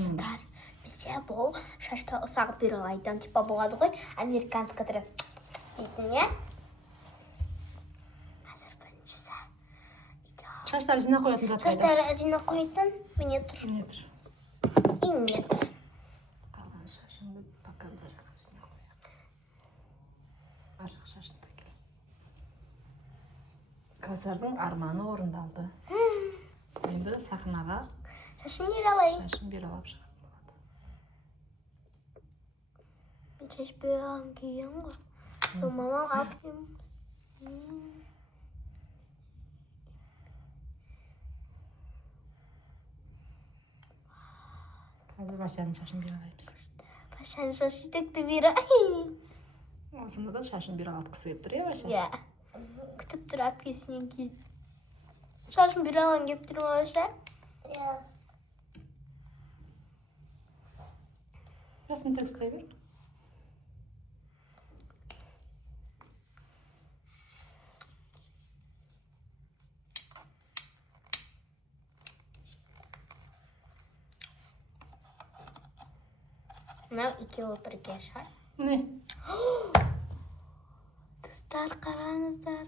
достар. Бізде бұл шашты ұсағы бюролайдан типа болады ғой. Американская түрі дейтін, иә? Қазір біріншісі. Шаштар жинақ қоятын зат қайда? Шаштар жинақ қоятын метр. И метр. Қалған шашыңды бокалдарға жинақ қояқ. Ашық шашын тәкел. Кәусардың арманы орындалды. Енді сахнаға Шашын ералайын. шашын бералап шығатын болады. Мен шаш бүйаған киген ғой. Сол мамам алып кием. Қазір Башаның шашын бералаймыз. Башаның шашы текті бері. Осында да шашын бералатқысы келіп тұр, Баша? Иә. Күтіп тұр әпкесінен кейін. Шашын бералан кеп тұр ма, Баша? Иә. Жасын тек ұстай бер. Мынау екеуі бірге шар. Не? Достар, қараңыздар.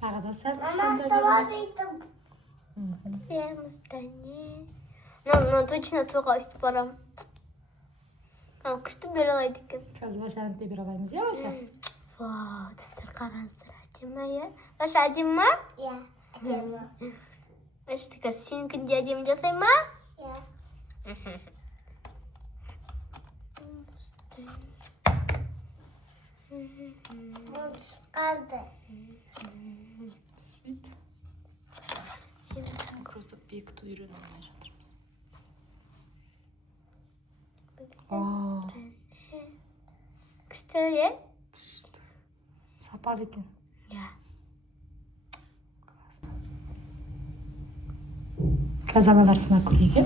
Тағы да сәл Мама, вставай, видим. Всем устане. Ну, точно тұруға өстіп барам. Күшті бере алайды екен. Қазір Башаны да бералаймыз, иә, Баша? Вау, достар, қараңыздар. Әдемі, иә? Баша, әдемі ма? Иә, әдемі. Баша, тіка, сенікін де әдемі жасай ма? Иә. Қалды. Свет. Просто бекіту үйрене алмай жатырмыз. Күшті, е? Күшті. Сапалы екен. Иә. Қазір аналарсына көрейік, е?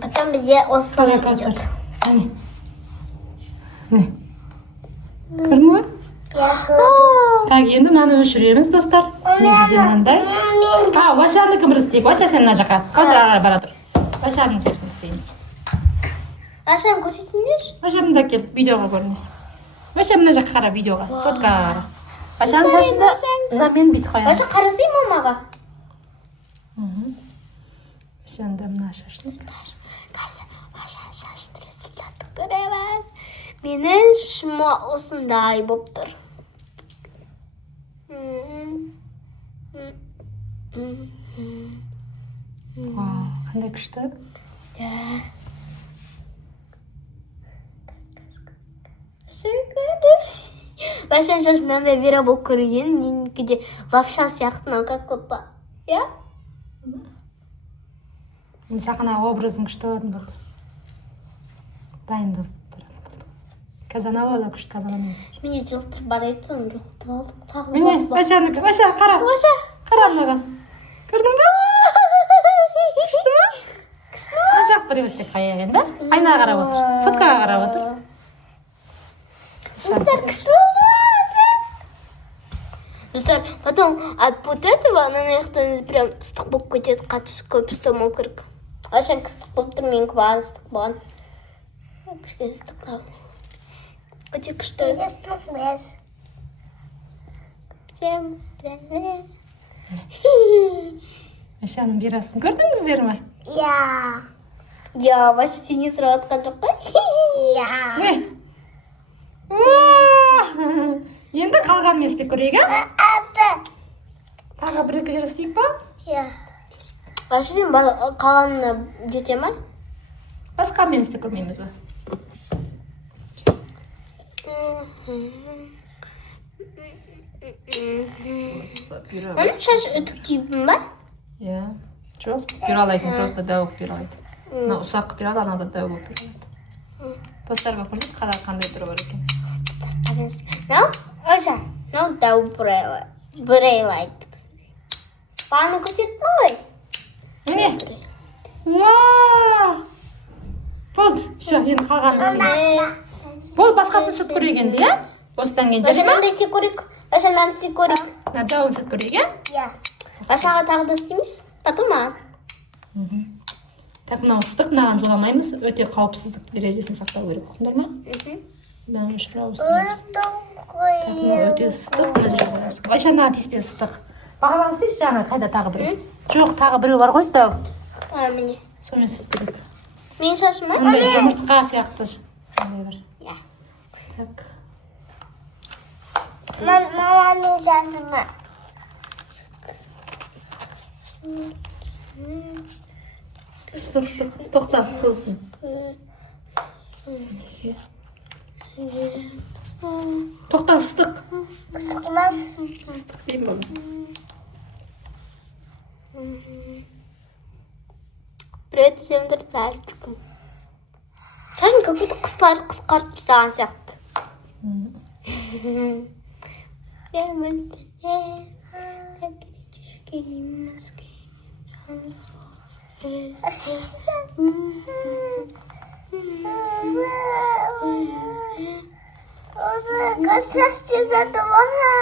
Потом бізде осы идет. Әне. Көрдің ба? Так, енді мынаны өшіреміз, достар. Негізі мынандай. Башаны кім істейік? Баша сен мына жаққа. Қазір ара бара тұр. Башаның жерсін істейміз. Башаны көрсетіңдерші. Баша мында кел, видеоға көрінесіз. Баша мына жаққа қара, видеоға. Соткаға қара. Башаның шашында мына мен бит қоямыз. Баша қарасай мамаға. Башаның да мына шашын істейсіз. Қазір Башаның шашын результаты көреміз. Менің шашыма осындай болып тұр. Қандай күшті? Башаның шашынан да вера болып көрген. Менікіде лапша сияқтынан как көппа. Иә? Мен сақына образың күшті болатын болды. Дайындалып тұратын болды. Казанова да күшті, казанова істейміз. Менде жылтыр бар еді, соны жоқтып алдық. Міне, Башанікі. Баша, қара. Баша. Қара мынаған. Көрдің ба? Күшті ма? Күшті ма? Мына жақ бір өстек қаяқ енді. Айнаға қарап отыр. Соткаға қарап отыр. Достар, күшті болды. Достар, потом от вот этого на аяқтарыңыз прям ыстық болып кетеді. Қатты көп ұстамау керек. Башанікі ыстық болып тұр, менікі бәрі ыстық болған. Кішкене ыстықтау. Өте күшті. Всем устранен. Башаның бирасын көрдіңіздер ме? Я. Я, Баша сені сұрап атқан жоқ қой? Я. Енді қалған месте көрейік, а? Тағы бір-екі жер істейік па? Я. Баша сен қалғанына жете ма? Басқа месте көрмейміз ба? Оның шаш үтіктейбін ба? Иә. Жоқ, бюралайтын, просто дәуіп бюралайды. Мына ұсақ бюралы, анада дәу болып бюралайды. Достарға көрсет, қандай түрі бар екен. Мынау, Баша, мынау дәу бюралайды. Бағана көрсеттің ғой? Міне. Вау! Болды, все, енді қалғанын істейміз. Бол, басқасын сүт көрейік енді, иә? Осыдан кейін Баша, жері ма? мынандай істей көрейік. Баша, мынаны істей көрейік. Дәуін сүт көрейік, иә? Иә. Вашаға тағы да істейміз, потом маған. Так, мынау ыстық, мынаған жоламаймыз. Өте қауіпсіздік ережесін сақтау керек. Ұқтыңдар ма? Мынаны өшіріп ауыстырамыз. Так, мынау өте ыстық, мына жерге қоямыз. Вайша, мынаған тиіспе ыстық. Бағалаңыз дейші жаңа қайда тағы біреу? Жоқ, тағы біреу бар ғой, дәу. Міне. Сонымен істеп керек. Мен шашым ма? Мындай жұмыртқа сияқты. Мындай бір. Иә. Так. Мама, мен шашым ма? Ыстық. Тоқта, тұзсын. Тоқта, ыстық. Ыстық емес. Ыстық деймін бала. Біреуді сөндіріп тәртіпім. Шашын көкеті қысқартып тастаған сияқты. Косасти задумала.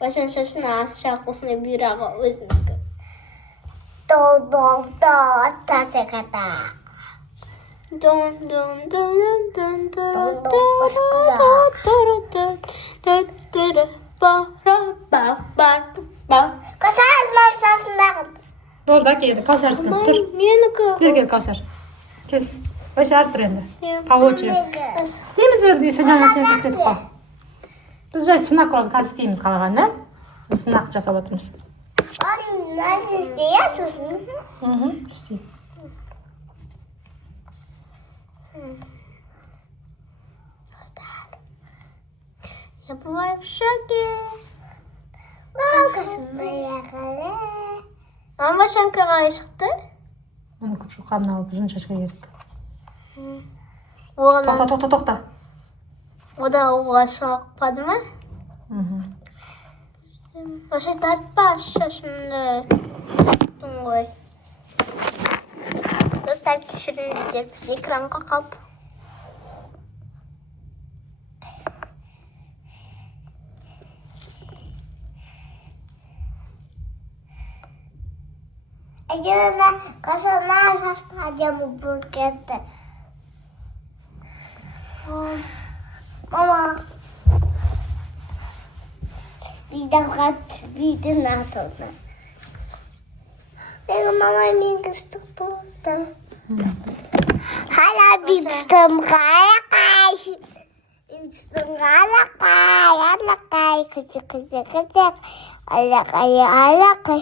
Вашан шашын асшақ осындай бұйрағы өзінікі. Косас, мен шашын бағын. Болды, әкелді. Каусар тұр. Менікі. Бер Каусар. Тез. Вайша артыр енді. По очереди. Істейміз өрді, сен істетіп қал. Біз жай сынақ құралды, қазір істейміз қалағанда. Біз сынақ жасап отырмыз. Оны істейсің? Істейм. Я бываю в шоке. Мамка моя қалай. Мама шанка қалай шықты? Оны күпшіл қамын алып ұзын шашқа керек. Тоқта. Тоқта. Ода оға шықпады ма? Ваша тартпа шашымды тұн ғой. Достар кешіріңіздер, біз экранға қалды. Әдемі қашана шашты әдемі бүркетті. Мама. Виден атылды. Мегі мама мен кістік болды. Hala bittim qalaqay. Bittim qalaqay. Alaqay kızı. Alaqay.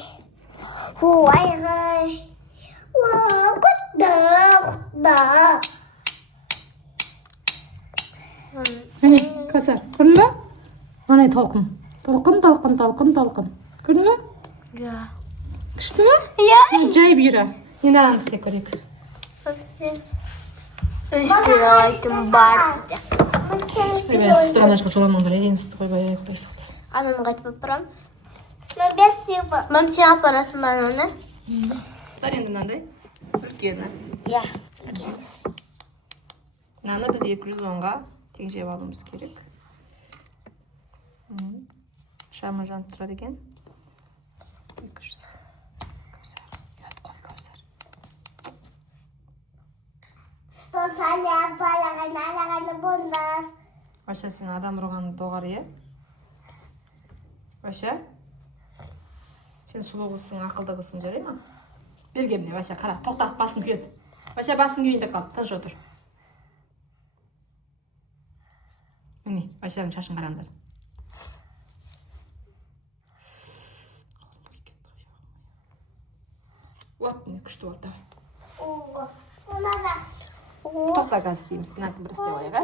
Huay gay. Wow, kutda. Міне, Каусар, көрдің бе? Мынай толқын. Толқын. Көрдің бе? Иә. Күшті ме? Иә. Жай бұйра. Енді ағын істеп көрейік. Үстері айтым бар бізде. Ыстығын ашқа жоламаңдар, ең ысты қойбай құдай сақтасын. Ананы қайтып апарамыз. Мам, сен апарасың ба ананы? Дар енді мынандай үлкені. Иә. Мынаны біз 210-ға тегжеп алуымыз керек. Шамы жанып тұрады екен. 200. Каусар. Ұят қой, Каусар. Вайша, сен адам ұрғанды доғар, е? Вайша? Сен сұлу қызсың, ақылды қызсың, жарай ма? Берге міне, Вайша, қара, тоқта, басын күйеді. Вайша, басын күйінде қал, тыныш отыр. Міне, Вайшаның шашын қараңдар. Вот, міне, күшті бар, давай. Тоқта қазір істейміз, мынаны бір істеп алайық,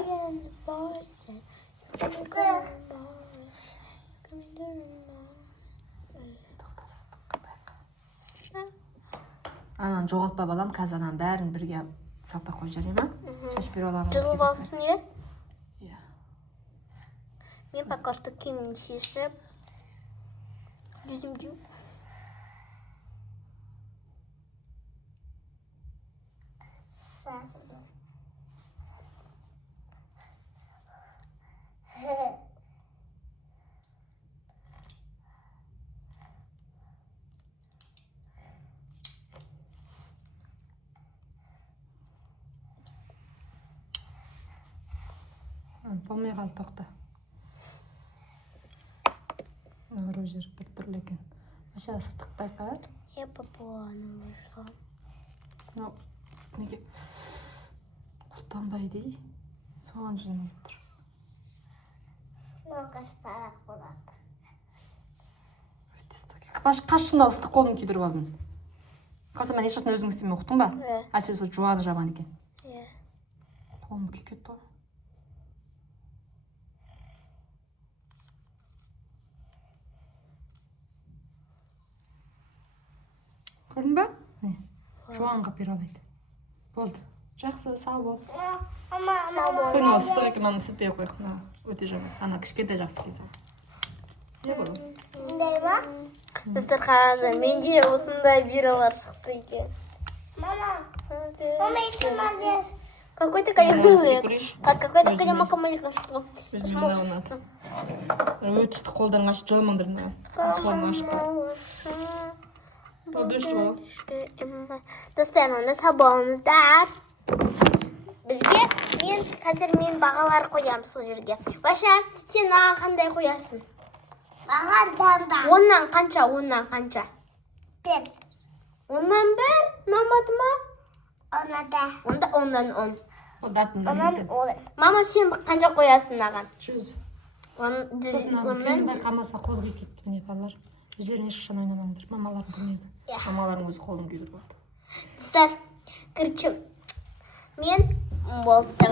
Ананы жоғалтпа балам, қазір ананың бәрін бірге сақтап қой, жарай ма? Шаш беріп аламын. Жылып алсын, е? Иә. Мен пока что киімін шешіп, жүзімде. болмай қалды, тоқта. Ұру жер бір түрлі екен. Аша ыстық байқа. Я попуаны вышла. Мынау неге құлтанбай дей. Соған жын отыр. Много старых болады. Қашында ыстық қолын күйдіріп алдым. Қазір мен ешқашан өзің істемей ұқтың ба? Әсіресе сол жуаны жаман екен. Қолым күйіп кетті ғой. Көрдің ба? Жуан қап бері алайды. Болды. Жақсы, сау бол. Қойын ыстық екен, аны сіппей қойық. Өте жаман. Ана кішкентай жақсы кезі. Не болады? Бұндай ба? Достар қараңыздар, менде осындай биралар шықты екен. Мама еще молодец. Какой-то какой-то колемака малиха шықты. Өте ыстық қолдарың ашып жылмаңдар. Қолым ашып қалды. Достар, онда сау болыңыздар. Бізге қазір бағалар қоямын сол жерге. Баша, сен маған қандай қоясың? Оннан қанша? 1. Оннан 1? Ұнамады ма? Ұнады. Онда оннан 10. Мама, сен қанша қоясың маған? 100. Оннан байқамаса қол күйіп кетті. Міне балалар. Өздерін ешқашан ойнамаңдар. Мамаларың білмейді. Мамаларың өзі қолын күйдіріп алды. Достар, короче, мен болды.